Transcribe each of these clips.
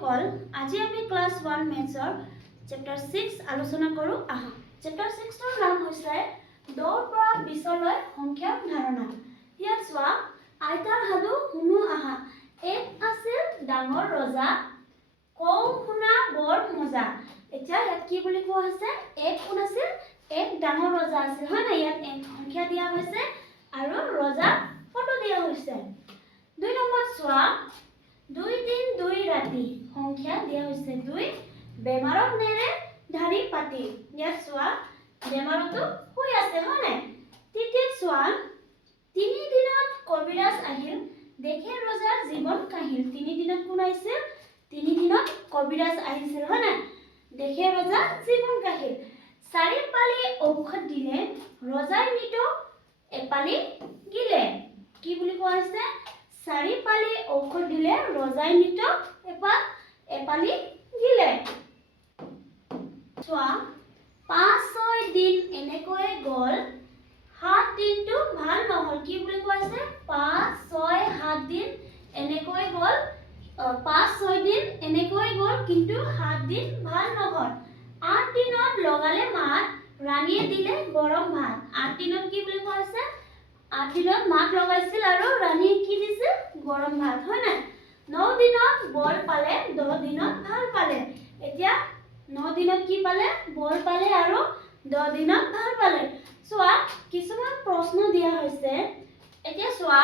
সকল আজি আমি ক্লাস 1 মেথছৰ চেপ্টাৰ 6 আলোচনা কৰো আহা চেপ্টাৰ 6 ৰ নাম হৈছে 10 পৰা 20 লৈ সংখ্যাৰ ধাৰণা ইয়াত চোৱা আইতাৰ সাধু শুনো আহা এক আছিল ডাঙৰ ৰজা কও শুনা বৰ মজা এতিয়া ইয়াত কি বুলি কোৱা হৈছে এক কোন আছিল এক ডাঙৰ ৰজা আছিল হয় না ইয়াত এক সংখ্যা দিয়া হৈছে আৰু ৰজা ফটো দিয়া হৈছে 2 নম্বৰ চোৱা 2 দিন 2 ৰাতি সংখ্যা দিয়া হৈছে 2 বেমাৰত নেৰে ধাৰি পাতি ইয়াত চোৱা বেমাৰতো হৈ আছে হয় নাই তৃতীয় চোৱা 3 দিনত কবিৰাজ আহিল দেখে ৰজাৰ জীৱন কাহিল 3 দিনত কোন আহিছিল 3 দিনত কবিৰাজ আহিছিল হয় নাই দেখে ৰজাৰ জীৱন কাহিল 4 পালি ঔষধ দিলে ৰজাই মৃত্যু এপালি গিলে কি বুলি কোৱা হৈছে 4 পালি ঔষধ দিলে ৰজাই মৃত্যু এপালি গিলে চোৱা 5-6 দিন এনেকৈ গল 7 দিনটো ভাল নহল কি বুলি কৈছে 5-6-7 দিন এনেকৈ গল 5-6 দিন এনেকৈ গল কিন্তু 7 দিন ভাল নহল 8 দিনত লগালে মাত ৰাণীয়ে দিলে গৰম ভাত 8 দিনত কি বুলি কৈছে 8 দিনত মাত লগাইছিল আৰু ৰাণীয়ে কি দিছিল গৰম ভাত হয় না 9 দিনত বল পালে 10 দিনত ভাল পালে এতিয়া 9 দিনত কি পালে বল পালে আৰু 10 দিনত ভাল পালে চোৱা কিছুমান প্ৰশ্ন দিয়া হৈছে এতিয়া চোৱা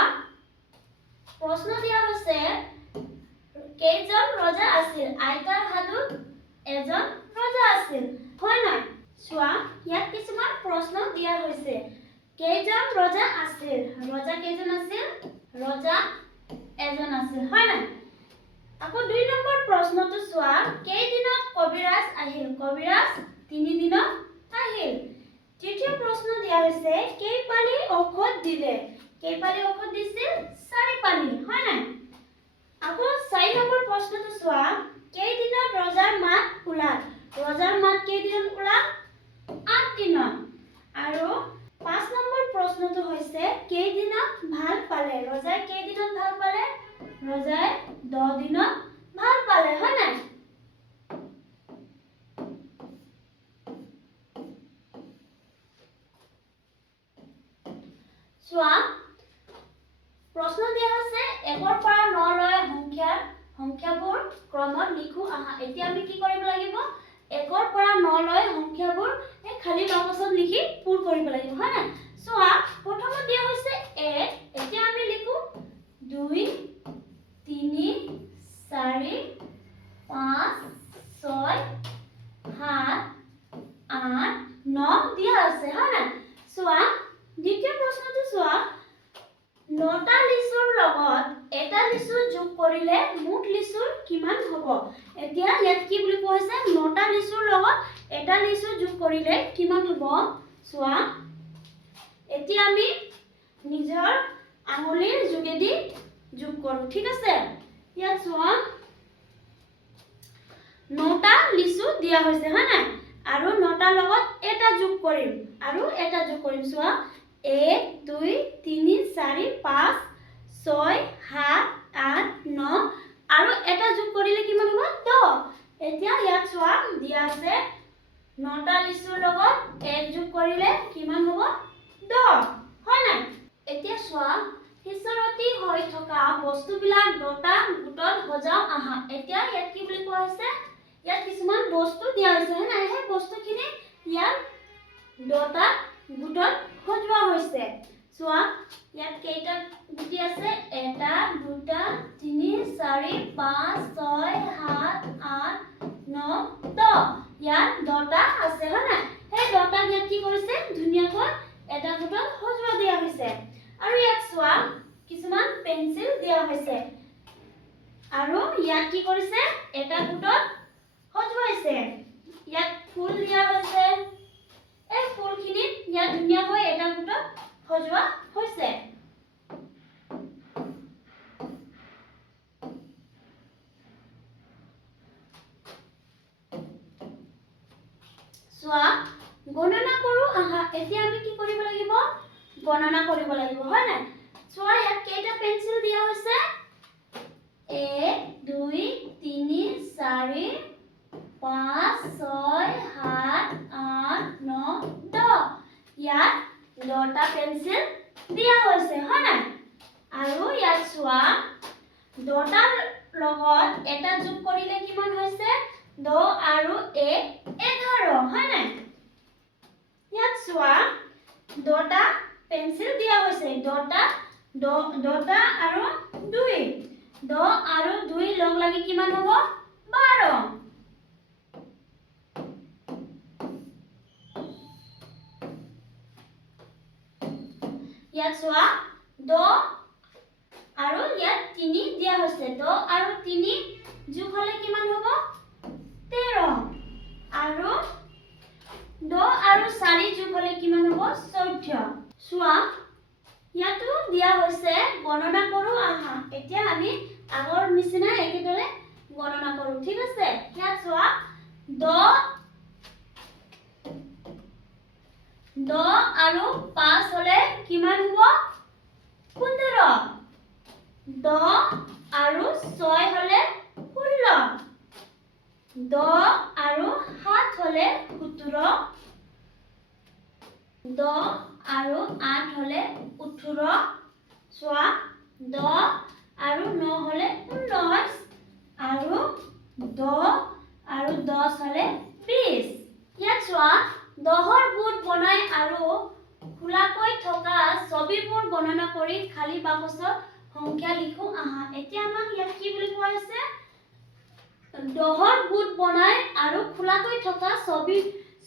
প্ৰশ্ন দিয়া হৈছে কেইজন ৰজা আছিল আইতাৰ সাধুত এজন ৰজা আছিল হয় না চোৱা ইয়াত কিছুমান প্ৰশ্ন দিয়া হৈছে কেইজন ৰজা আছিল ৰজা কেইজন আছিল ৰজা এজন আছিল হয় না আকৌ 2 নম্বৰ প্ৰশ্নটো চোৱা কেইদিনত কবিৰাজ আহিল কবিৰাজ 3 দিনত আহিল তৃতীয় প্ৰশ্ন দিয়া হৈছে কেইপালি ঔষধ দিলে কেইপালি ঔষধ দিছিল 4 পালি হয় না আকৌ 4 নম্বৰ প্ৰশ্নটো চোৱা কেইদিনত ৰজাৰ মাত ওলাল ৰজাৰ মাত কেইদিনত ওলাল 8 দিনত আৰু 5 নম্বৰ প্ৰশ্নটো হৈছে কেইদিনত ভাল পালে ৰজাই কেইদিনত ভাল পালে ৰজাই 10 দিনত ভাল পালে হয় না চোৱা প্ৰশ্ন দিয়া আছে 1 পৰা 9 লৈ সংখ্যাবোৰ ক্ৰমত লিখো আহা এতিয়া আমি কি কৰিব লাগিব 1 পৰা 9 লৈ সংখ্যাবোৰ এই খালি বাকচত লিখি পূৰ কৰিব লাগিব হয় না চোৱা প্ৰথমত দিয়া হৈছে 1 এতিয়া আমি লিখো 2 3 4 5 6 7 8 9 দিয়া আছে হয় না চোৱা দ্বিতীয় প্ৰশ্নটো চোৱা 9টা লিচুৰ লগত এটা লিচু যোগ কৰিলে মুঠ লিচুৰ কিমান হ'ব এতিয়া ইয়াত কি বুলি কোৱা হৈছে 9টা লিচুৰ লগত এটা লিচু যোগ কৰিলে কিমান হ'ব চোৱা এতিয়া আমি নিজৰ আঙুলিৰ যোগেদি যোগ কৰো ঠিক আছে ইয়াত চোৱা 9টা লিচু দিয়া হৈছে হয় না আৰু 9টাৰ লগত এটা যোগ কৰিম আৰু এটা যোগ কৰিম চোৱা 1 2 3 4 5 6 7 8 9 আৰু এটা যোগ কৰিলে কিমান হ'ব 10 এতিয়া ইয়াত চোৱা দিয়া আছে 9টা লিচুৰ লগত 1 যোগ কৰিলে কিমান হ'ব 10 হয় না এতিয়া চোৱা হিচৰতি হৈ থকা বস্তুবিলাক দুটা গোটত সজাও আহা এতিয়া ইয়াত কি বুলি কোৱা হৈছে ইয়াত কিছুমান বস্তু দিয়া হৈছে হয় না এই বস্তুখিনি ইয়াত দুটা গোটত সজোৱা হৈছে চোৱা ইয়াত কেইটা গুটি আছে 1 2 3 4 5 6 7 8 9 10 ইয়াত 10টা আছে হয় না সেই 10টা ইয়াত কি কৰিছে ধুনীয়াকৈ এটা গোটত সজোৱা দিয়া হৈছে আৰু ইয়াত চোৱা কিছুমান পেন্সিল দিয়া হৈছে আৰু ইয়াত কি কৰিছে এটা গোটত সজোৱাইছে ইয়াত ফুল দিয়া হৈছে এই ফুলখিনি ইয়াত ধুনীয়াকৈ এটা গোটত সজোৱা হৈছে চোৱা গণনা কৰো আহা এতিয়া আমি কি কৰিব লাগিব গণনা কৰিব লাগিব হয় না চোৱা ইয়াত কেইটা পেন্সিল দিয়া হৈছে 1 2 3 4 5 6 7 8 9 10 ইয়াত 10টা পেন্সিল দিয়া হৈছে হয় নাই আৰু ইয়াত চোৱা 10টাৰ লগত এটা যোগ কৰিলে কিমান হৈছে 10 আৰু 1 11 হয় নাই ইয়াত চোৱা 10টা পেন্সিল দিয়া হৈছে 10টা আৰু 2 10 আৰু 2 লগ লাগি কিমান হ'ব 12 ইয়াত চোৱা 10 আৰু ইয়াত 3 দিয়া হৈছে 10 আৰু 3 যোগ হলে কিমান হ'ব 13 আৰু 10 আৰু 4 যোগ হলে কিমান হ'ব 14 চোৱা ইয়াতো দিয়া হৈছে গণনা কৰো আহা এতিয়া আমি আগৰ নিচিনা একেদৰে গণনা কৰো ঠিক আছে ইয়াত চোৱা 10 আৰু 5 হলে কিমান হ'ব 15 10 আৰু 6 হলে 16 10 আৰু 7 হলে 17 10 আৰু 8 হলে 18 চোৱা 10 আৰু 9 হলে 19 আৰু 10 আৰু 10 হলে 20 ইয়াত চোৱা 10ৰ গোট বনাই আৰু খোলাকৈ থকা ছবিবোৰ গণনা কৰি খালি বাকচত সংখ্যা লিখো আহা এতিয়া আমাক ইয়াত কি বুলি কোৱা আছে 10ৰ গোট বনাই আৰু খোলাকৈ থকা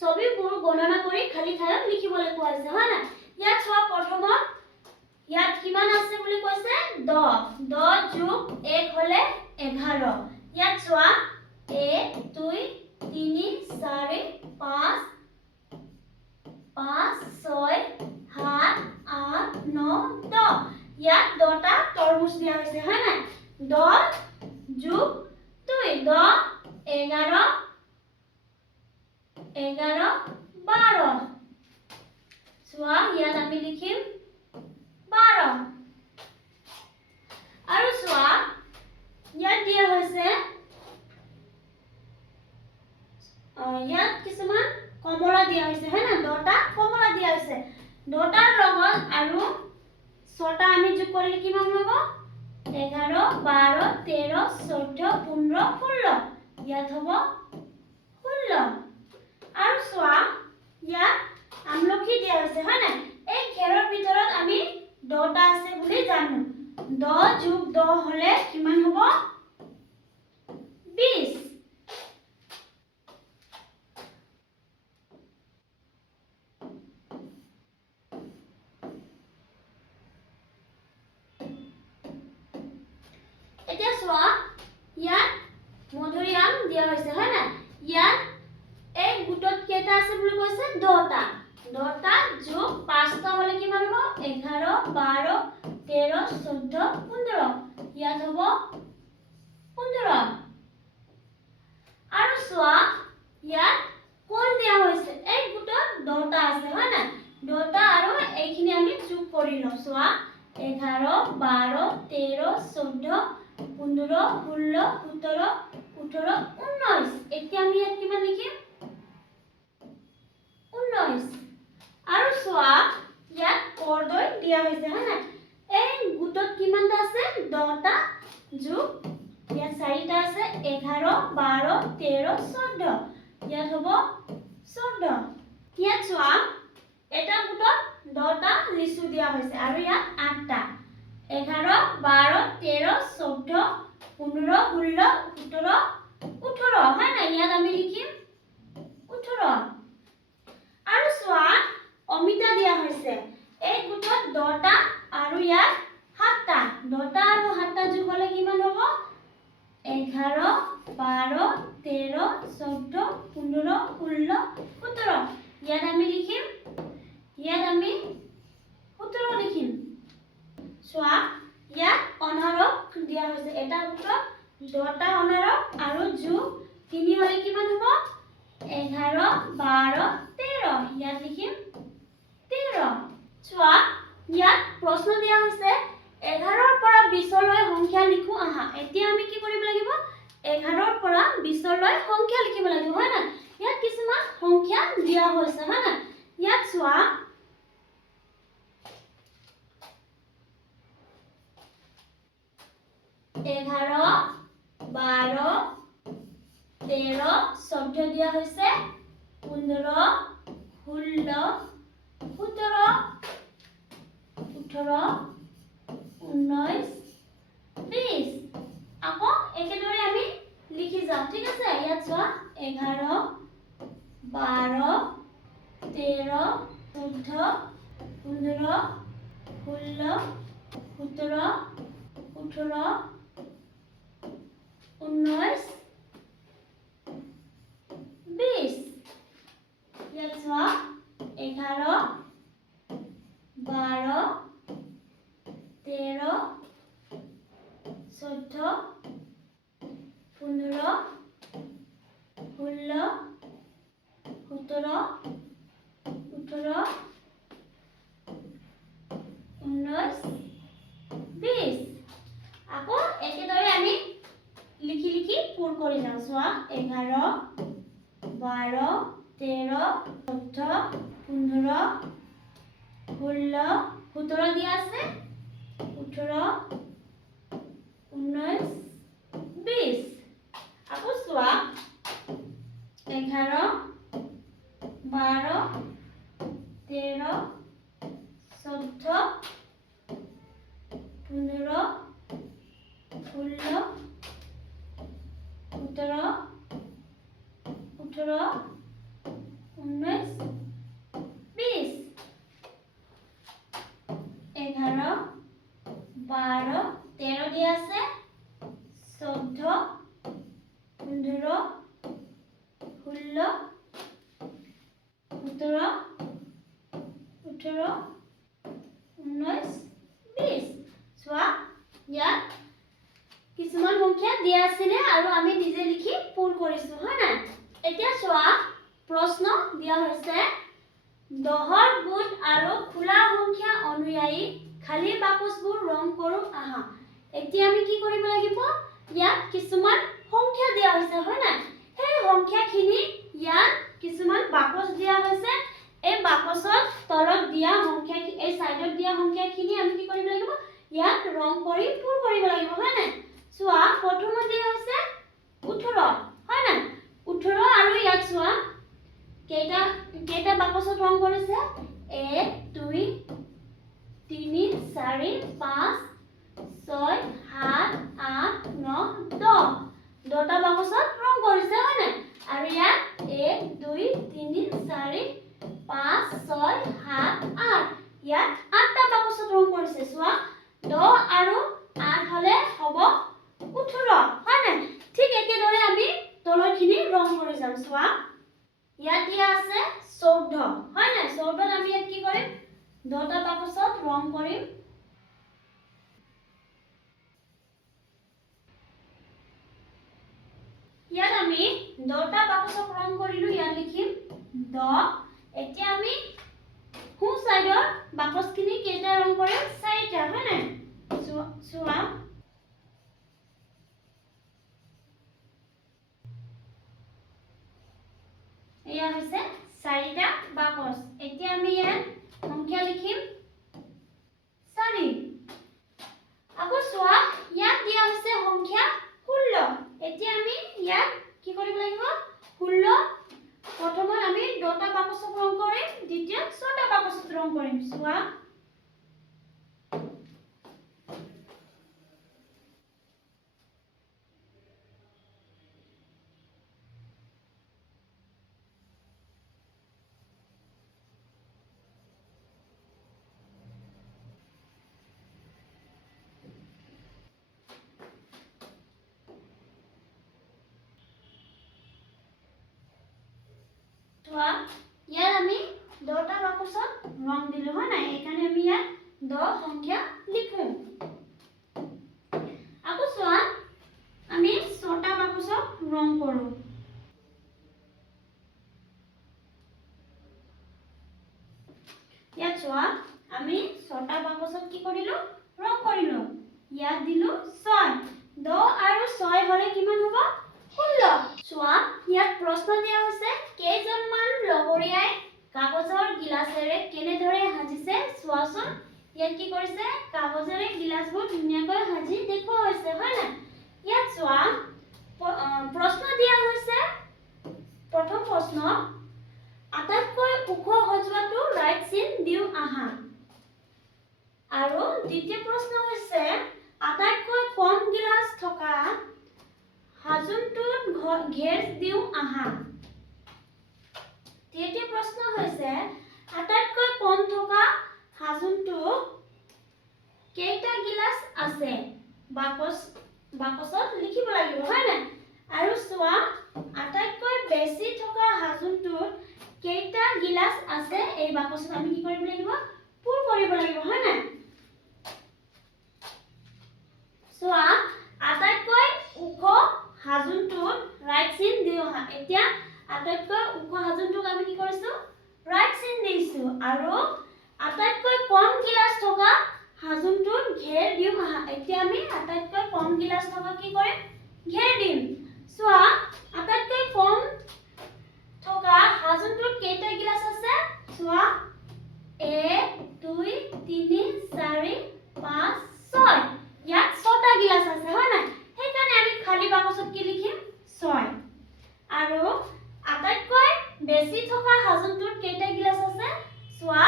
ছবিবোৰ গণনা কৰি খালি ঠাইত লিখিবলৈ কোৱা হৈছে হয় না ইয়াত চোৱা প্ৰথমত ইয়াত কিমান আছে বুলি কৈছে 10 যোগ 1 হলে 11 ইয়াত চোৱা 1 2 3 4 5 6 7 8 9 10 ইয়াত 10টা তৰমুজ দিয়া হৈছে হয় না 10 যোগ 2 10 11 12 চোৱা ইয়াত আমি লিখিম 12 আৰু চোৱা ইয়াত দিয়া হৈছে ইয়াত কিছুমান কমলা দিয়া হৈছে হয় না 10টা কমলা দিয়া হৈছে 10টাৰ লগত আৰু 6টা আমি যোগ কৰিলে কিমান হ'ব 11 12 13 14 15 16 ইয়াত হ'ব 16 আৰু চোৱা ইয়াত আমলখি দিয়া হৈছে হয় না এই খেৰৰ ভিতৰত আমি 10টা আছে বুলি জানো 10 যোগ 10 হলে কিমান হ'ব 20 এতিয়া চোৱা ইয়াত মধুৰিআম দিয়া হৈছে হয় না ইয়াত এই গোটত কেইটা আছে বুলি কৈছে 10টা 10টা যোগ 5টা হলে কিমান হ'ব 11 12 13 14 15 ইয়াত হ'ব 15 আৰু চোৱা ইয়াত কোন দিয়া হৈছে এই গোটত 10টা আছে হয় না 10টা আৰু এইখিনি আমি যোগ কৰি লওঁ চোৱা 11 12 13 14 15 16 17 18 19 এতিয়া আমি ইয়াত কিমান লিখিম 19 আৰু চোৱা ইয়াত কৰদৈ দিয়া হৈছে হয় না এই গোটত কিমানটা আছে 10টা যোগ ইয়াত 4টা আছে 11 12 13 14 ইয়াত হ'ব 14 ইয়াত চোৱা এটা গোটত 10টা লিচু দিয়া হৈছে আৰু ইয়াত 8টা 11 12 13 14 15 16 17 18 হয় না ইয়াত আমি লিখিম 18 আৰু চোৱা অমিতা দিয়া হৈছে এই গোটত 10টা আৰু ইয়াত 7টা 10টা আৰু 7টা যোগ হলে কিমান হ'ব 11 12 13 14 15 16 17 ইয়াত আমি লিখিম 17 লিখিম চোৱা ইয়াত 18 দিয়া হৈছে এটা গোটত 10টা 18 আৰু যোগ 3 হলে কিমান হ'ব 11 12 13 ইয়াত লিখিম 13 চোৱা ইয়াত প্ৰশ্ন দিয়া হৈছে 11ৰ পৰা 20লৈ সংখ্যা লিখো আহা এতিয়া আমি কি কৰিব লাগিব 11ৰ পৰা 20লৈ সংখ্যা লিখিব লাগিব হয় না ইয়াত কিছুমান সংখ্যা দিয়া হৈছে হয় না ইয়াত চোৱা 11 12 13 14 দিয়া হৈছে 15 16 17 18 19 20 আকৌ একেদৰে আমি লিখি যাম ঠিক আছে ইয়াত চোৱা 11 12 13 14 15 16 17 18 19 20 ইয়াত চোৱা 11 12 13 14 15 16 17 18 19 20 আকৌ একেদৰে আমি লিখি লিখি পূৰ কৰি যাম চোৱা 11 12 13 14 15 16 17 দিয়া আছে 18 19 20 আকৌ চোৱা 11 12 13 14 15 16 17 18 19 20 11 12 13 দিয়া আছে 14 15 16 17 18 19 20 চোৱা ইয়াত কিছুমান সংখ্যা দিয়া আছিল আৰু আমি নিজে লিখি পূৰ কৰিছো হয় না এতিয়া চোৱা প্ৰশ্ন দিয়া হৈছে 10ৰ গুণ আৰু খোলা সংখ্যা অনুযায়ী খালী বাকচবোৰ ৰং কৰো আহা এতিয়া আমি কি কৰিব লাগিব ইয়াত কিছুমান সংখ্যা দিয়া হৈছে হয় না সেই সংখ্যাখিনি ইয়াত কিছুমান বাকচ দিয়া হৈছে এই বাকচত তলত দিয়া সংখ্যা এই সাইডত দিয়া সংখ্যাখিনি আমি কি কৰিব লাগিব ইয়াত ৰং কৰি পূৰ কৰিব লাগিব হয় না চোৱা প্ৰথমতে দিয়া হৈছে 18 হয় না 18 আৰু ইয়াত চোৱা কেইটা বাকচত ৰং কৰিছে 1 2 3 4 5 6 7 8 9 10 দুটা বাকচত ৰং কৰিছে হয় না আৰু ইয়াত 1 2 3 4 5 6 7 8 ইয়াত 8টা বাকচত ৰং কৰিছে চোৱা 10 আৰু 8 হলে হ'ব 18 হয় না ঠিক একেদৰে আমি তলৰখিনি ৰং কৰি যাম চোৱা ইয়াত দিয়া আছে 14 হয় না 14 আমি ইয়াত কি কৰিম 10টা বাকচত ৰং কৰিম ইয়াত আমি 10টা বাকচত ৰং কৰিলো ইয়াত লিখিম 10 এতিয়া আমি হু সাইডৰ বাকচখিনি কেইটা ৰং কৰিম 4টা হয় না চোৱা এয়া হৈছে 4টা বাকচ এতিয়া আমি ইয়াত সংখ্যা লিখিম 4 আকৌ চোৱা ইয়াত দিয়া হৈছে সংখ্যা 16 এতিয়া আমি ইয়াত কি কৰিব লাগিব 16 প্ৰথমত আমি 2টা বাকচত ৰং কৰিম দ্বিতীয় 6টা বাকচত ৰং কৰিম চোৱা ইয়াত আমি 10টা বাকচত রং দিলো হয় না এখানে আমি ইয়াত 10 সংখ্যা লিখো আকৌ চোৱা আমি 6টা বাকচত ৰং কৰো ইয়াত চোৱা আমি 6টা বাকচত কি কৰিলো ৰং কৰিলো ইয়াত দিলো 6 10 আৰু 6 হলে কিমান হ'ব 16 চোৱা ইয়াত প্ৰশ্ন দিয়া হৈছে কেইজনমান লগৰীয়াই কাগজৰ গিলাসেৰে কেনেদৰে সাজিছে চোৱাচোন ইয়াত কি কৰিছে কাগজেৰে গিলাসবোৰ ধুনীয়াকৈ সাজি দেখুওৱা হৈছে হয় না ইয়াত চোৱা প্ৰশ্ন দিয়া হৈছে প্ৰথম প্ৰশ্ন আটাইতকৈ ওখ সজোৱাটো ৰাইট চিন দিও আহা আৰু দ্বিতীয় প্ৰশ্ন হৈছে আটাইতকৈ কম গিলাস থকা হাজোনটোত ঘেৰ দিও আহা তৃতীয় প্ৰশ্ন হৈছে আটাইতকৈ কম থকা হাজোনটো কেইটা গিলাস আছে বাকচত লিখিব লাগিব হয় না আৰু চোৱা আটাইতকৈ বেছি থকা হাজোনটোত কেইটা গিলাস আছে এই বাকচত আমি কি কৰিব লাগিব পূৰ কৰিব লাগিব হয় না চোৱা আটাইতকৈ ওখ হাজোনটোত ৰাইট চিন দিও হা এতিয়া আটাইতকৈ ওখ হাজোনটোক আমি কি কৰিছো ৰাইট চিন দিছো আৰু আটাইতকৈ কম গিলাস থকা হাজোনটোত ঘেৰ দিও হা এতিয়া আমি আটাইতকৈ কম গিলাস থকা কি কৰিম ঘেৰ দিম চোৱা আটাইতকৈ কম থকা হাজোনটোত কেইটা গিলাস আছে চোৱা 1 2 3 4 5 6 ইয়াত 6টা গিলাস আছে হয় না সেইকাৰণে আমি খালি বাকচত কি লিখিম 6 আৰু আটাইতকৈ বেছি থকা হাজোনটোত কেইটা গিলাস আছে চোৱা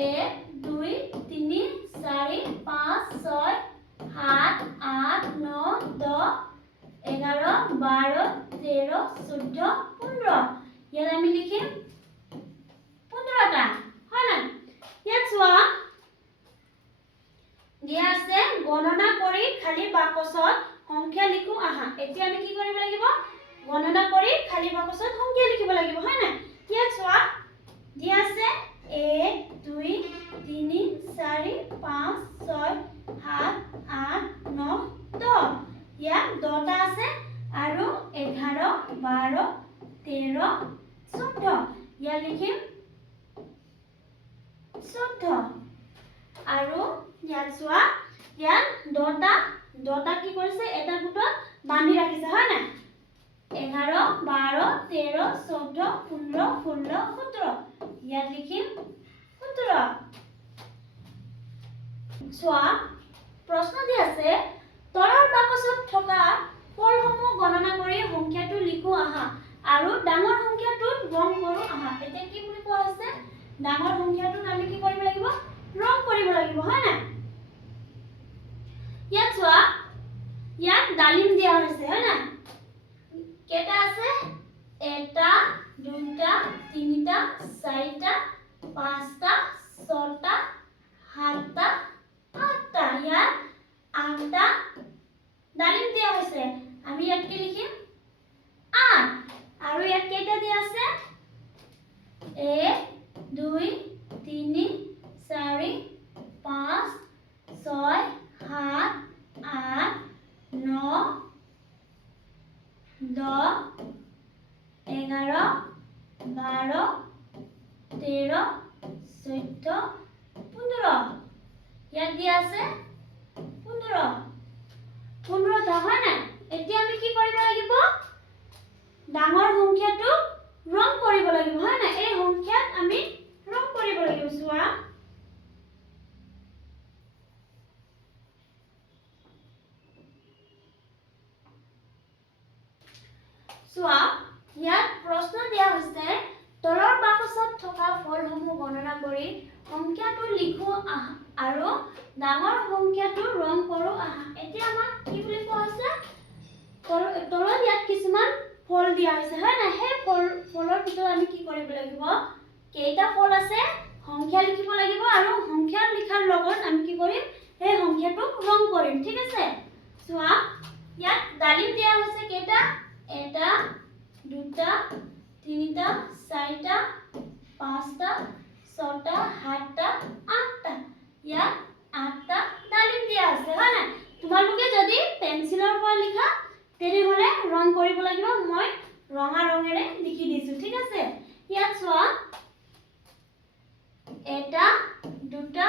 1 2 3 4 5 6 7 8 9 10 11 12 13 14 15 ইয়াত আমি লিখিম 15টা হয় না ইয়াত চোৱা দিয়া আছে গণনা কৰি খালি বাকচত সংখ্যা লিখো আহা এতিয়া আমি কি কৰিব লাগিব গণনা কৰি খালি বাকচত সংখ্যা লিখিব লাগিব হয় না ইয়াত চোৱা দিয়া আছে 1 2 3 4 5 6 7 8 9 10 ইয়াত 10টা আছে আৰু 11 12 13 14 ইয়াত লিখিম 14 আৰু ইয়াত চোৱা ইয়াত 10টা কি কৰিছে এটা গোটত বান্ধি ৰাখিছে হয় না 11 12 13 14 15 16 17 ইয়াত লিখিম 17 চোৱা প্ৰশ্ন দি আছে তলৰ বাকচত থকা ফলসমূহ গণনা কৰি সংখ্যাটো লিখো আহা আৰু ডাঙৰ সংখ্যাটোত ৰং কৰো আহা এতিয়া কি বুলি কোৱা হৈছে ডাঙৰ সংখ্যাটোত আমি কি কৰিব লাগিব ৰং কৰিব লাগিব হয় না ইয়াত চোৱা ইয়াত ডালিম দিয়া হৈছে হয় না কেটা আছে এটা দুটা তিনিটা চাৰিটা পাঁচটা ছটা সাতটা আঠটা ইয়াত 8টা ডালিম দিয়া হৈছে আমি ইয়াত কি লিখিম 8 আৰু ইয়াত কেইটা দিয়া আছে 1 2 3 4 5 6 7 8 9 10 11 12 13 14 15 ইয়াত দিয়া আছে 15টা হয় না এতিয়া আমি কি কৰিব লাগিব ডাঙৰ সংখ্যাটো ৰং কৰিব লাগিব হয় না এই সংখ্যাত আমি ৰং কৰিব লাগিব চোৱা ইয়াত প্ৰশ্ন দিয়া হৈছে তলৰ বাকচত থকা ফলসমূহ গণনা কৰি সংখ্যাটো লিখো আহা আৰু ডাঙৰ সংখ্যাটো ৰং কৰো আহা এতিয়া আমাক কি বুলি কোৱা হৈছে তলত ইয়াত কিছুমান ফল দিয়া হৈছে হয় না সেই ফলৰ ভিতৰত আমি কি কৰিব লাগিব কেইটা ফল আছে সংখ্যা লিখিব লাগিব আৰু সংখ্যা লিখাৰ লগত আমি কি কৰিম সেই সংখ্যাটো ৰং কৰিম ঠিক আছে চোৱা ইয়াত ডালিম দিয়া হৈছে কেইটা এটা দুটা তিনিটা চাৰিটা পাঁচটা ছটা সাতটা আঠটা ইয়াত 8টা ডালিম দিয়া আছে হয় না তোমালোকে যদি পেন্সিলৰ পৰা লিখা তেনেহলে ৰং কৰিব লাগিব মই ৰঙা ৰঙেৰে লিখি দিছো ঠিক আছে ইয়াত চোৱা এটা দুটা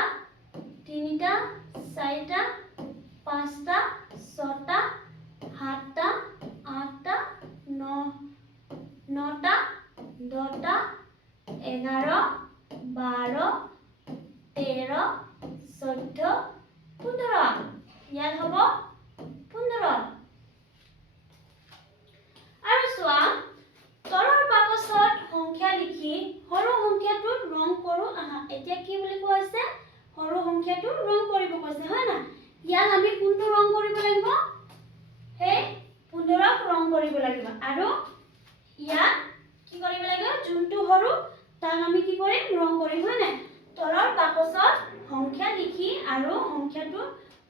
তিনিটা চাৰিটা 5টা 6টা 7টা 8টা 9টা 10টা 11 12 13 14 15 ইয়াত হ'ব 15 আৰু চোৱা তলৰ বাকচত সংখ্যা লিখি সৰু সংখ্যাটোত ৰং কৰো আহা এতিয়া কি বুলি কোৱা আছে সৰু সংখ্যাটো ৰং কৰিব কৈছে হয় না ইয়াত আমি কোনটো ৰং কৰিব লাগিব হে 15ক ৰং কৰিব লাগিব আৰু ইয়াত কি কৰিব লাগিব যোনটো সৰু তাক আমি কি কৰিম ৰং কৰিম হয় না তলৰ বাকচত সংখ্যা লিখি আৰু সংখ্যাটো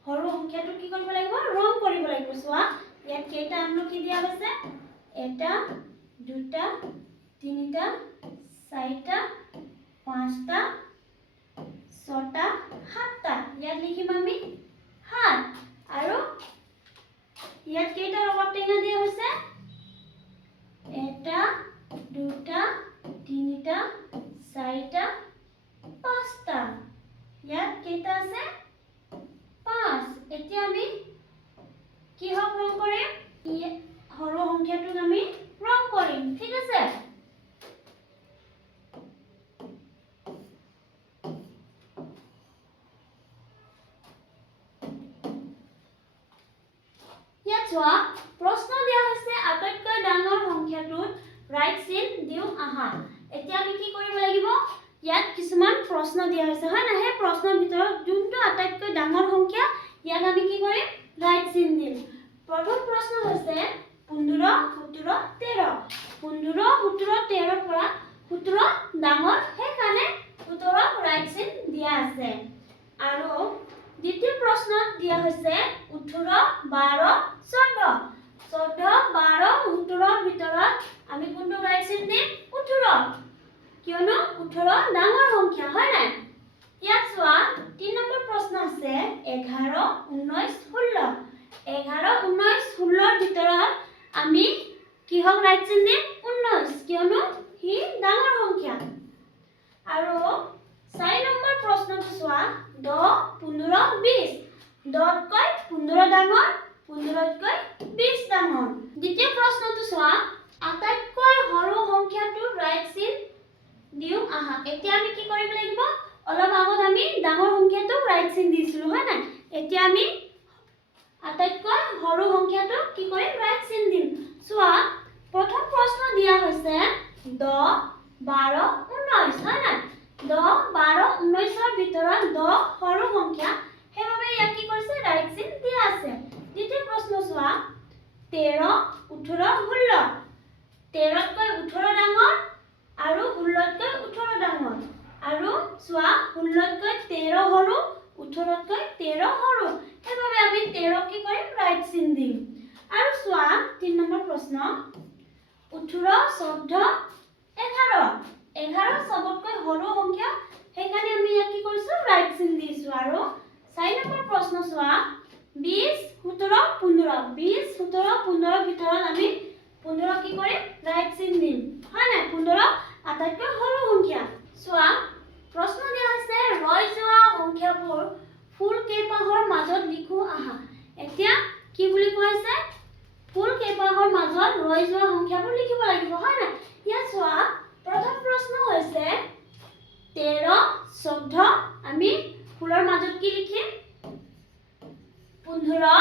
সৰু সংখ্যাটো কি কৰিব লাগিব ৰং কৰিব লাগিব চোৱা ইয়াত কেইটা আমলখি দিয়া আছে এটা দুটা তিনিটা চাৰিটা পাঁচটা ছটা সাতটা ইয়াত লিখিম আমি 7 আৰু ইয়াত কেইটা ৰবাব টেঙা দিয়া হৈছে এটা দুটা তিনিটা চাৰিটা পাঁচটা ইয়াত কেইটা আছে 5 এতিয়া আমি কি হক ৰং কৰিম সৰু সংখ্যাটোক আমি ৰং কৰিম ঠিক আছে ইয়াত চোৱা প্ৰশ্ন দিয়া হৈছে আটাইতকৈ ডাঙৰ সংখ্যাটোত ৰাইট চিন দিও আহা এতিয়া আমি কি কৰিব লাগিব ইয়াত কিছুমান প্ৰশ্ন দিয়া হৈছে হয় না হে প্ৰশ্নৰ ভিতৰত যোনটো আটাইতকৈ ডাঙৰ সংখ্যা ইয়াত আমি কি কৰিম ৰাইট চিন দিম প্ৰথম প্ৰশ্ন হৈছে 15 17 13 15 17 13 পৰা 17 ডাঙৰ সেইকাৰণে 17ক ৰাইট চিন দিয়া আছে আৰু দ্বিতীয় প্ৰশ্নত দিয়া হৈছে 18 12 14 14 12 17ৰ ভিতৰত আমি কোনটো ৰাইট চিন দিম 18 কিয়নো 18 ডাঙৰ সংখ্যা হয় না ইয়াত চোৱা 3 নম্বৰ প্ৰশ্ন আছে 11 19 16 11 19 16ৰ ভিতৰত আমি কি হক ৰাইট চিন দিম 19 কিয়নো হি ডাঙৰ সংখ্যা আৰু 4 নম্বৰ প্ৰশ্নটো চোৱা 10 15 20 10তকৈ 15 ডাঙৰ 15তকৈ 20 ডাঙৰ দ্বিতীয় প্ৰশ্নটো চোৱা আটাইতকৈ সৰু সংখ্যাটো ৰাইট চিন দিও আহা এতিয়া আমি কি কৰিব লাগিব অলপ আগত আমি ডাঙৰ সংখ্যাটো ৰাইট চিন দিছিলো হয় না এতিয়া আমি আটাইতকৈ সৰু সংখ্যাটো কি কৰিম ৰাইট চিন দিম চোৱা প্ৰথম প্ৰশ্ন দিয়া হৈছে 10 12 19 হয় না 10 12 19ৰ ভিতৰত 10 সৰু সংখ্যা হেবাবে ইয়াক কি কৰিছে ৰাইট চিন দিয়া আছে দ্বিতীয় প্ৰশ্ন চোৱা 13 18 16 13তকৈ 18 ডাঙৰ আৰু 16তকৈ 18 ডাঙৰ আৰু চোৱা 16তকৈ 13 সৰু 18তকৈ 13 সৰু হেবাবে আমি 13 কি কৰিম ৰাইট চিন দিম আৰু চোৱা 3 নম্বৰ প্ৰশ্ন 18 14 11 11 সবতকৈ সৰু সংখ্যা সেইকাৰণে আমি ইয়াক কি কৰিছো ৰাইট চিন দিছো আৰু 4 নম্বৰ প্ৰশ্ন চোৱা 20 17 15 20 17 15ৰ ভিতৰত আমি 15 কি কৰিম ৰাইট চিন দিম হয় না 15 আটাইতকৈ সৰু সংখ্যা চোৱা প্ৰশ্ন দিয়া আছে ৰৈ যোৱা সংখ্যাবোৰ ফুল কেইপাহৰ মাজত লিখো আহা এতিয়া কি বুলি কৈছে ফুল কেইপাহৰ মাজত ৰৈ যোৱা সংখ্যাবোৰ লিখিব লাগিব হয় না ইয়াত চোৱা প্ৰথম প্ৰশ্ন হৈছে 13 14 আমি ফুলৰ মাজত কি লিখিম 15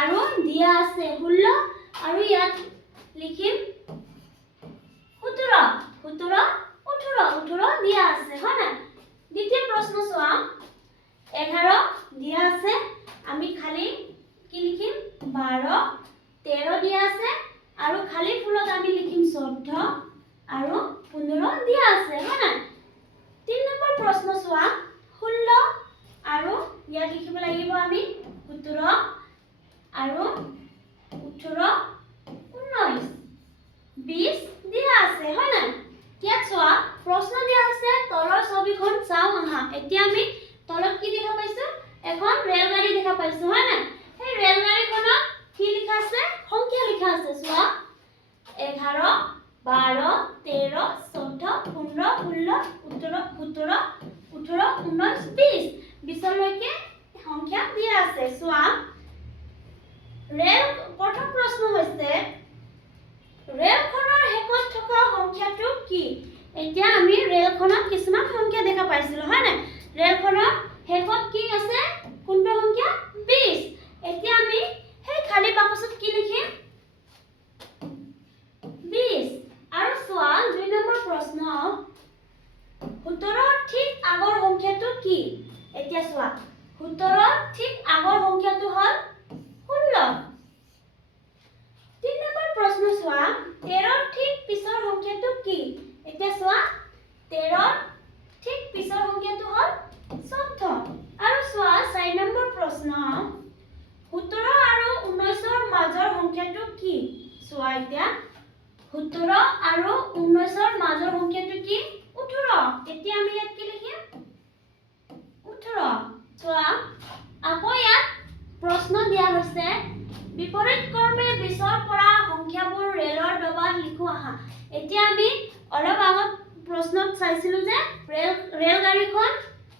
আৰু দিয়া আছে 16 আৰু ইয়াত লিখিম 17 17 18 18 দিয়া আছে হয় না দ্বিতীয় প্ৰশ্ন চোৱা 11 দিয়া আছে আমি খালি কি লিখিম 12 13 দিয়া আছে আৰু খালি ফুলত আমি লিখিম 14 আৰু 15 দিয়া আছে হয় না 3 নম্বৰ প্ৰশ্ন চোৱা 16 আৰু ইয়াত লিখিব লাগিব আমি 17 আৰু 18 19 20 দিয়া আছে হয় না ইয়াত চোৱা প্ৰশ্ন দিয়া আছে তলৰ ছবিখন চাও আহা এতিয়া আমি তলত কি দেখা পাইছো এখন ৰেলগাড়ী দেখা পাইছো হয় না এই ৰেলগাড়ীখনত কি লিখা আছে সংখ্যা লিখা আছে চোৱা 11 12 13 14 15 16 17 18 19 20 20লৈকে সংখ্যা দিয়া আছে চোৱা ৰেল প্ৰথম প্ৰশ্ন হৈছে ৰেলখনৰ শেষত থকা সংখ্যাটো কি? এতিয়া আমি ৰেলখনত কিছুমান সংখ্যা দেখা পাইছিলো হয় না? ৰেলখনৰ শেষত কি আছে? কোনটো সংখ্যা? 20। এতিয়া আমি সেই খালি বাকচত কি লিখিম? 20। আৰু চোৱা 2 নম্বৰ প্ৰশ্ন 17 ঠিক আগৰ সংখ্যাটো কি? এতিয়া চোৱা 17 ঠিক আগৰ সংখ্যাটো হ'ল 16। 3 নম্বৰ প্ৰশ্ন চোৱা 13 ঠিক পিছৰ সংখ্যাটো কি? এতিয়া চোৱা 13 ঠিক পিছৰ সংখ্যাটো হ'ল 14। আৰু চোৱা 4 নম্বৰ প্ৰশ্ন 17 আৰু 19ৰ মাজৰ সংখ্যাটো কি? চোৱা এতিয়া 17 আৰু 19ৰ মাজৰ সংখ্যাটো কি? 18। এতিয়া আমি ইয়াত কি লিখিম? 18। চোৱা আকৌ ইয়াত প্ৰশ্ন দিয়া হৈছে বিপৰীত ক্ৰমে 20ৰ পৰা সংখ্যাবোৰ ৰেলৰ ডবাত লিখো আহা। এতিয়া আমি অলপ আগত প্ৰশ্নত চাইছিলো যে ৰেলগাড়ীখন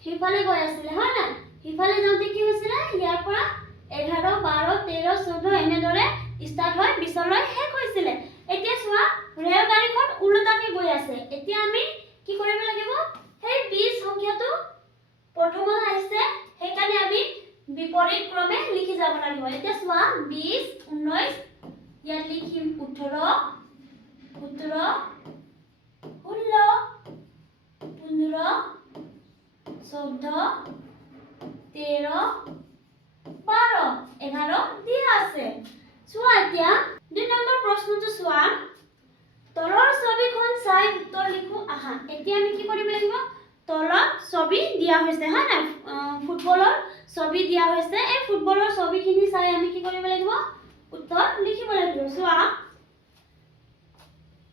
হিফালে গৈ আছিল হয় না? হিফালে যাওঁতে কি হৈছিল? ইয়াৰ পৰা 11 12 13 14 এনেদৰে ষ্টাৰ্ট হৈ 20লৈ শেষ হৈছিল। এতিয়া চোৱা ৰেলগাড়ীখন উল্টাকে গৈ আছে। এতিয়া আমি কি কৰিব লাগিব? সেই 20 সংখ্যাটো প্ৰথমত আহিছে সেইকাৰণে আমি বিপৰীত ক্ৰমে লিখি যাব লাগিব। এতিয়া চোৱা 20 19 ইয়াত লিখিম 18 17 16 15 14 13 12 11 দিয়া আছে। চোৱা এতিয়া 2 নম্বৰ প্ৰশ্নটো চোৱা তলৰ ছবিখন চাই উত্তৰ লিখো আহা। এতিয়া আমি কি কৰিব লাগিব? তলত ছবি দিয়া হৈছে হয় না? ফুটবলৰ ছবি দিয়া হৈছে। এই ফুটবলৰ ছবিখিনি চাই আমি কি কৰিব লাগিব? উত্তৰ লিখিব লাগিব। চোৱা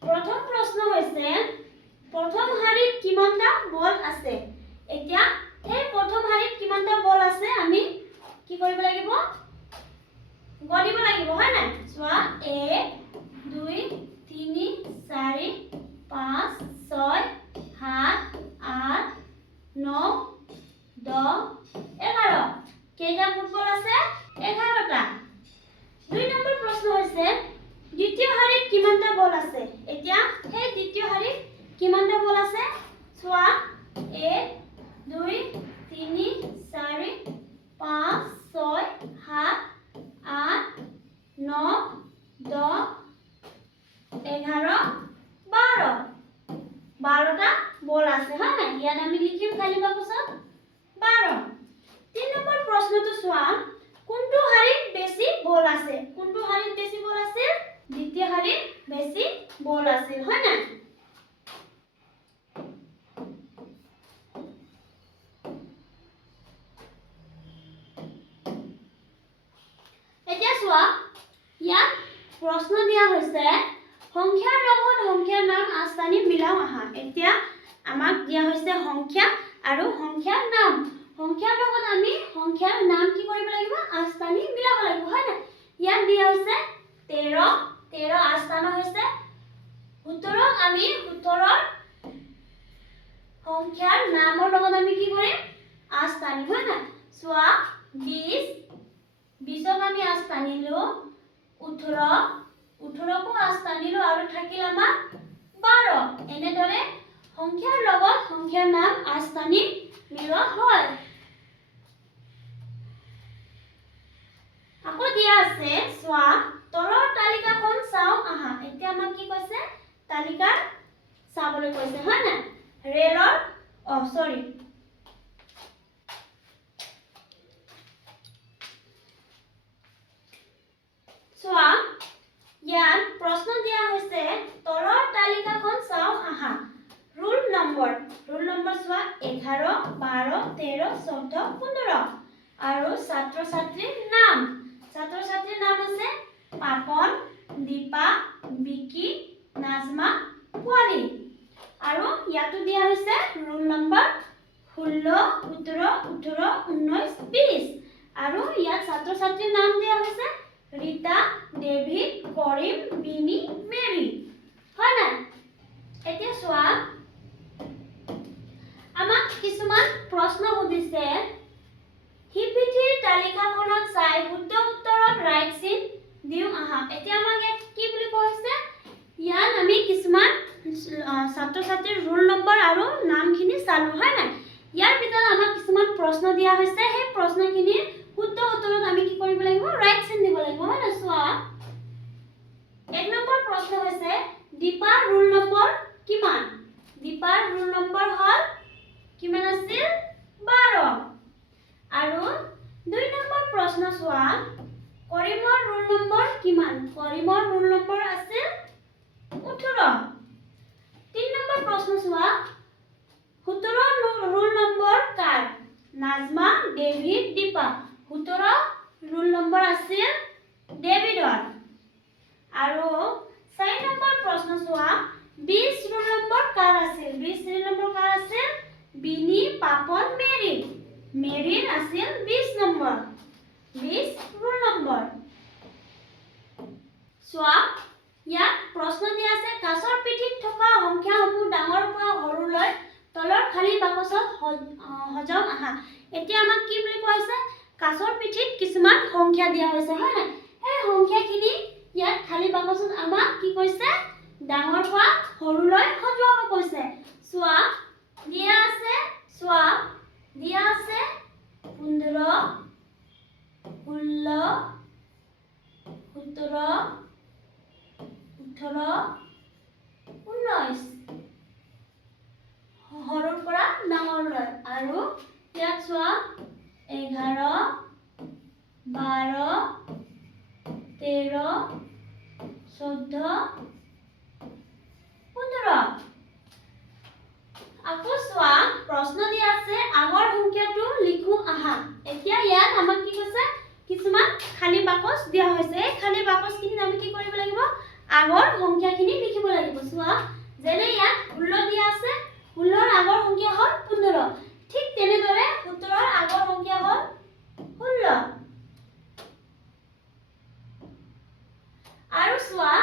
প্ৰথম প্ৰশ্ন হৈছে প্ৰথম শাৰীত কিমানটা বল আছে? এতিয়া এই প্ৰথম শাৰীত কিমানটা বল আছে আমি কি কৰিব লাগিব? গণিব লাগিব হয় না? চোৱা 1 2 3 4 5 6 7 8 9 10 11 কেইটা ফুটবল আছে? 11টা। 2 নম্বৰ প্ৰশ্ন হৈছে দ্বিতীয় শাৰীত কিমানটা বল আছে? এতিয়া সেই দ্বিতীয় শাৰীত কিমানটা বল আছে? চোৱা 1 2 3 4 5 6 7 8 9 10 11 12 12টা বল আছে হয় না? ইয়াত আমি লিখিম খালি বাকচত 12। 3 নম্বৰ প্ৰশ্নটো চোৱা কোনটো শাৰীত বেছি বল আছে? কোনটো শাৰীত বেছি বল আছে? দ্বিতীয় শাৰীত বেছি বল আছে হয় না? এতিয়া চোৱা ইয়াত প্ৰশ্ন দিয়া হৈছে সংখ্যাৰ লগত সংখ্যাৰ নাম আস্থানি মিলাও আহা। এতিয়া আমাক দিয়া হৈছে সংখ্যা আৰু সংখ্যাৰ নাম। সংখ্যাৰ লগত আমি সংখ্যাৰ নাম কি কৰিব লাগিব? আস্থানি মিলাব লাগিব হয় না? ইয়াত দিয়া হৈছে 13 13 আস্থান হৈছে 17 আমি 17ৰ সংখ্যাৰ নামৰ লগত আমি কি কৰিম? আস্থানি হয় না? চোৱা 20 20ক আমি আস্থানিলো 18 18কো আস্থানিলো আৰু থাকিল আমাৰ 12। এনেদৰে সংখ্যাৰ লগত সংখ্যাৰ নাম আস্থানি মিলোৱা হয়। আকৌ দিয়া আছে চোৱা তলৰ তালিকাখন চাও আহা। এতিয়া আমাক কি কৈছে? তালিকা চাবলৈ কৈছে হয় না? ৰেলৰ চোৱা ইয়াত প্ৰশ্ন দিয়া হৈছে তলৰ তালিকাখন চাও আহা। ৰোল নম্বৰ চোৱা 11 12 13 14 15 আৰু ছাত্ৰ ছাত্ৰীৰ নাম আছে পাপন দীপা বিকি নাজমা পোৱালি। আৰু ইয়াতো দিয়া হৈছে ৰোল নম্বৰ 16 17 18 19 20 আৰু ইয়াত ছাত্ৰ ছাত্ৰীৰ নাম দিয়া হৈছে ৰীতা ডেভিড কৰিম বিনি মেৰী হয় না? এতিয়া চোৱা আমাক কিছুমান প্ৰশ্ন সুধিছে হিপিঠিৰ তালিকাখনত চাই শুদ্ধ উত্তৰত ৰাইট চিন ছাত্ৰ ছাত্ৰীৰ ৰোল নম্বৰ আৰু নামখিনি চালো হয় নাই ইয়াৰ ভিতৰত আমাক কিছুমান প্ৰশ্ন দিয়া হৈছে সেই প্ৰশ্নখিনিৰ শুদ্ধ উত্তৰত আমি কি কৰিব লাগিব ৰাইট চিন দিব লাগিব হয় নাই চোৱা এক নম্বৰ প্ৰশ্ন হৈছে দীপাৰ ৰোল নম্বৰ কিমান দীপাৰ ৰোল নম্বৰ হল কিমান আছিল 12 আৰু দুই নম্বৰ প্ৰশ্ন চোৱা কৰিমৰ ৰোল নম্বৰ কিমান কৰিমৰ ৰোল নম্বৰ আছিল 18 তিন নম্বৰ প্ৰশ্ন চোৱা 17 ৰোল নম্বৰ কাৰ Najma David Deepa 17 roll number আছিল ডেভিডৰ আৰু 4 নম্বৰ প্ৰশ্ন চোৱা 20 ৰোল নম্বৰ কাৰ আছিল 20 ৰোল নম্বৰ কাৰ আছিল বিনি পাপন মেৰি মেৰিৰ আছিল 20 নম্বৰ 20 ৰোল নম্বৰ চোৱা ইয়াত প্ৰশ্ন দিয়া আছে কাছৰ পিঠিত থকা সংখ্যাসমূহ ডাঙৰ পৰা সৰুলৈ তলৰ খালী বাকচত সজাওক আহা এতিয়া আমাক কি বুলি কোৱা হৈছে কাছৰ পিঠিত কিছুমান সংখ্যা দিয়া হৈছে হয় নাই এই সংখ্যাখিনি ইয়াত খালী বাকচত আমাক কি কৈছে ডাঙৰ পৰা সৰুলৈ সজাব কৈছে চোৱা দিয়া আছে 15 16 17 18 19 সৰুৰ পৰা ডাঙৰলৈ আৰু ইয়াত চোৱা 11 12 13 14 15 আকৌ চোৱা প্ৰশ্ন দিয়া আছে আগৰ সংখ্যাটো লিখো আহা এতিয়া ইয়াত আমাক কি কৈছে কিছুমান খালী বাকচ দিয়া হৈছে এই খালী বাকচখিনি আমি কি কৰিব লাগিব আগৰ সংখ্যাখিনি লিখিব লাগিব চোৱা যেনে ইয়াত 16 দিয়া আছে 16ৰ আগৰ সংখ্যা হ'ল 15 ঠিক তেনেদৰে 17ৰ আগৰ সংখ্যা হ'ল 16 আৰু চোৱা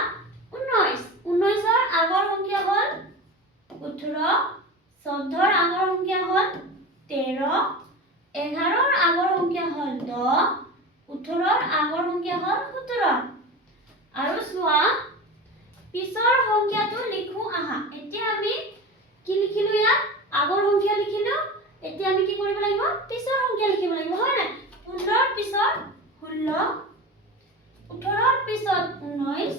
19ৰ আগৰ সংখ্যা হ'ল 18 14ৰ আগৰ সংখ্যা হ'ল 13 11ৰ আগৰ সংখ্যা হ'ল 10 18ৰ আগৰ সংখ্যা হ'ল 17 আৰু চোৱা পিছৰ সংখ্যাটো লিখো আহা এতিয়া আমি কি লিখিলো ইয়াত আগৰ সংখ্যা লিখিলো এতিয়া আমি কি কৰিব লাগিব পিছৰ সংখ্যা লিখিব লাগিব হয় নাই 15ৰ পিছত 16 18ৰ পিছত 19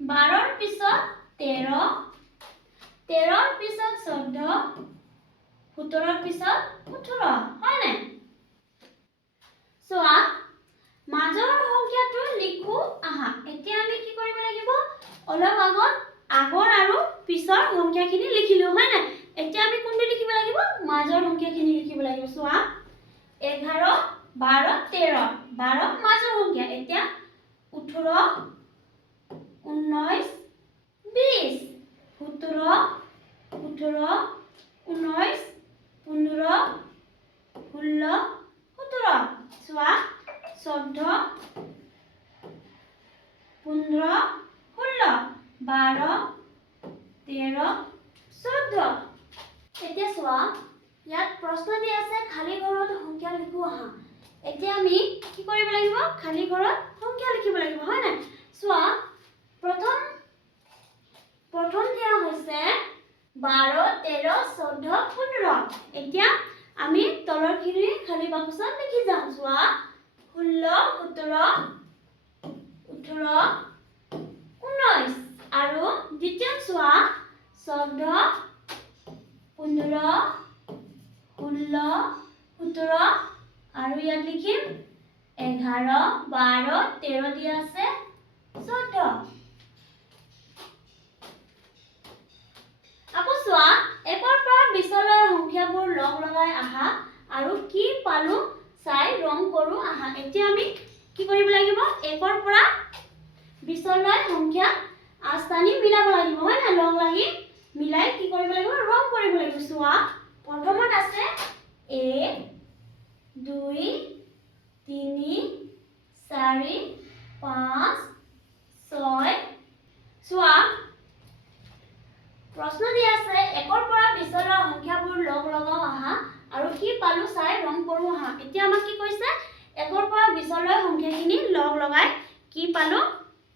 12ৰ পিছত 13 13ৰ পিছত 14 17ৰ পিছত 18 হয় নাই চোৱা মাজৰ সংখ্যাটো লিখো আহা এতিয়া আমি কি কৰিব লাগিব অলপ আগত আগৰ আৰু পিছৰ সংখ্যাখিনি লিখিলো হয় নাই এতিয়া আমি কোনটো লিখিব লাগিব মাজৰ সংখ্যাখিনি লিখিব লাগিব চোৱা 11 12 13 12 মাজৰ সংখ্যা এতিয়া 18 19 20 17 18 19 15 16 17 চোৱা 14 15 16 12 13 14 এতিয়া চোৱা ইয়াত প্ৰশ্ন দিয়া আছে খালী ঘৰত সংখ্যা লিখো আহা এতিয়া আমি কি কৰিব লাগিব খালী ঘৰত সংখ্যা লিখিব লাগিব হয় নাই চোৱা প্ৰথম দিয়া হৈছে 12 13 14 15 এতিয়া আমি তলৰখিনি খালী বাকচত লিখি যাম চোৱা 16 17 18 19 আৰু দ্বিতীয় চোৱা 14 15 16 17 আৰু ইয়াত লিখিম 11 12 13 দিয়া আছে 14 আকৌ চোৱা 1ৰ পৰা 20 লৈ সংখ্যাবোৰ লগ লগাই আহা আৰু কি পালো চাই ৰং কৰো আহা এতিয়া আমি কি কৰিব লাগিব 1ৰ পৰা 20 লৈ সংখ্যা আস্থানি মিলাব লাগিব হয় না লগ লাগি মিলাই কি কৰিব লাগিব ৰং কৰিব লাগিব চোৱা প্ৰথমত আছে 1 2 3 4 5 6 চোৱা প্ৰশ্ন দিয়া আছে 1ৰ পৰা 20 লৈ সংখ্যাবোৰ লগ লগাও আহা আৰু কি পালো চাই ৰং কৰো আহা এতিয়া আমাক কি কৈছে 1ৰ পৰা 20 লৈ সংখ্যাখিনি লগ লগাই কি পালো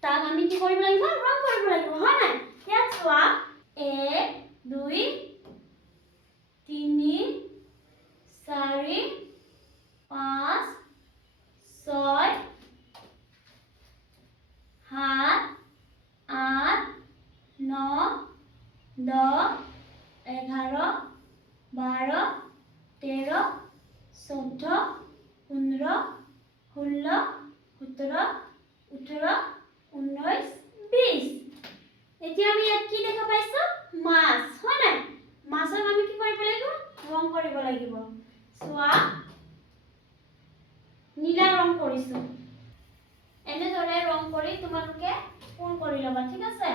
তাক আমি কি কৰিব লাগিব ৰং কৰিব লাগিব হয় নাই ইয়াত চোৱা 1 2 3 4 5 6 7 8 9 10 11 12 13 14 15 16 17 18 19 20 এতিয়া আমি ইয়াত কি দেখা পাইছো মাছ হয় নাই মাছক আমি কি কৰিব লাগিব ৰং কৰিব লাগিব সোৱা নীলা ৰং কৰিছো এনেদৰে ৰং কৰি তোমালোকে পূৰ কৰি ল'বা ঠিক আছে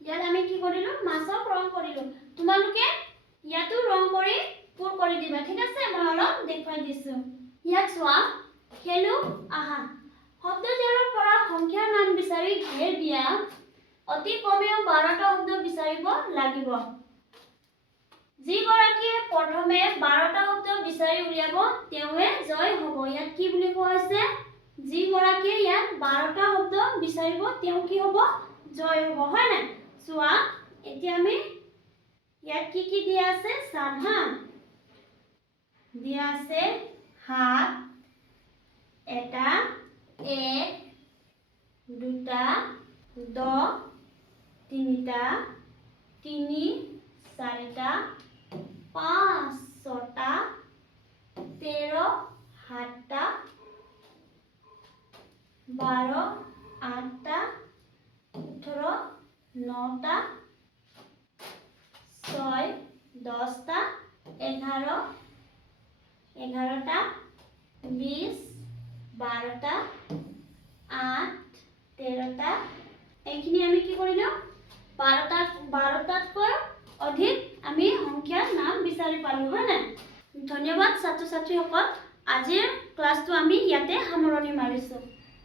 ইয়াত আমি কি কৰিলো মাছক ৰং কৰিলো তোমালোকে ইয়াতো ৰং কৰি পূৰ কৰি দিবা ঠিক আছে মই অলপ দেখুৱাই দিছো ইয়াত সোৱা খেলো আহা শব্দজালৰ পৰা সংখ্যাৰ নাম বিচাৰি ঘেৰ দিয়া অতি কমেও 12টা শব্দ বিচাৰিব লাগিব যি গৰাকীয়ে প্ৰথমে 12টা শব্দ বিচাৰি উলিয়াব তেওঁৱে জয় হ'ব ইয়াত কি বুলি কোৱা হৈছে যি গৰাকীয়ে ইয়াত 12টা শব্দ বিচাৰিব তেওঁ কি হ'ব জয় হ'ব হয় না সোৱা এতিয়া আমি ইয়াত কি দিয়া আছে চাম হা দিয়া আছে হাত এটা এক দুটা দ তিনিটা তিনি চাৰিটা 5 6টা 13 7টা 12 8টা 18 9টা 6 10টা 11 11টা 20 12টা 8 13টা এইখিনি আমি কি কৰিলো 12টাতকৈ অধিক আমি সংখ্যাৰ নাম বিচাৰি পালো হয় না ধন্যবাদ ছাত্ৰ ছাত্ৰীসকল আজিৰ ক্লাছটো আমি ইয়াতে সামৰণি মাৰিছো